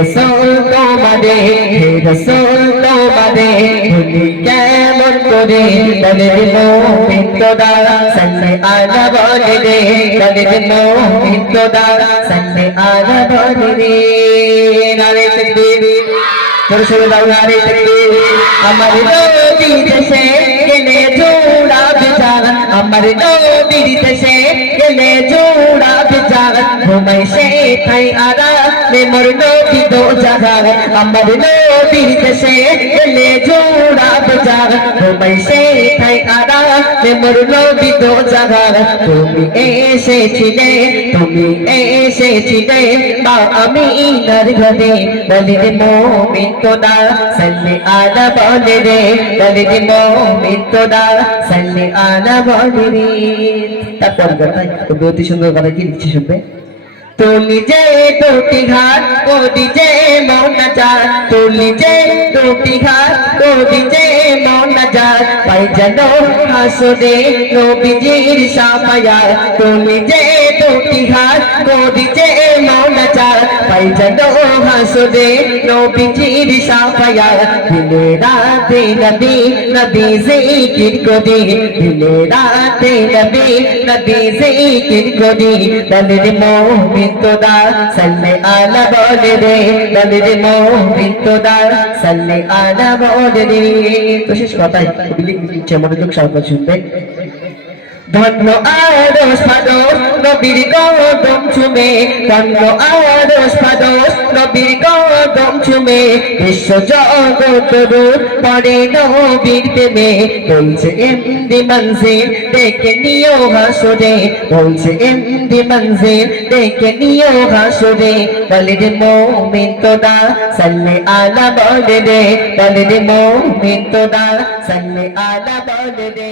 রসুল তোমারে হে রসুল তোমারে ভুলি কেমন করে দলের মোমিন তোরা আলা বলে রে দলের মোমিন তোরা আলা বলে রে নারে তকবীর তোর সঙ্গে দাও নারে তকবীর আমার নবী দেশে গেলে জোড়া বিচার ঘুমাই সে থাই আরা মে মোর নবী দো জাগার আমার নবীর দেশে গেলে জোড়া বিচার ঘুমাই সে থাই আরা মে মোর নবী দো জাগার তুমি এসেছিলে তুমি এসেছিলে বা আমি ইনার ঘরে বলে রে মোমিন তোদা সাল্লি আলা বলে রে বলে রে মোমিন তোদা সাল্লি আলা বলে রে তারপর কথা অতি সুন্দর কথা কি লিখছি শুনবে তুলি যে দুটি ঘাট কোদি যে মৌনা যার তুলি যে দুটি ঘাট কোদি যে মৌনা যার পাই যেন হাসুদে নবীজির সাফায়ার তুলি যে দুটি ঘাট কোদি যে মৌনা যার পাই যেন হাসুদে নবীজির সাফায়ার দিলে রাতে নবী নবী জিকির করি। দিলে রাতে নবী নবী জিকির করি। দলের মোমিন তোদা সাল্লে আলা বলে রে। দলের মোমিন তোদা সাল্লে আলা বলে রে। তো শেষ কথাই লিখছে মনোযোগ সহকারে শুনবেন ধন্য আরস ফাদস নবীর কদম চুমে। ধন্য আরস ফাদস নবীর কদম চুমে বিশ্ব জগত রূপ পড়ে নবীর প্রেমে। বলছে এমদি মঞ্জিল দেখে নিও হাসুরে। বলছে এমদি মঞ্জিল দেখে নিও হাসুরে। বলে রে মোমিন তোদা সাল্লে আলা বলে রে। বলে রে মোমিন তোদা সাল্লে আলা বলে রে।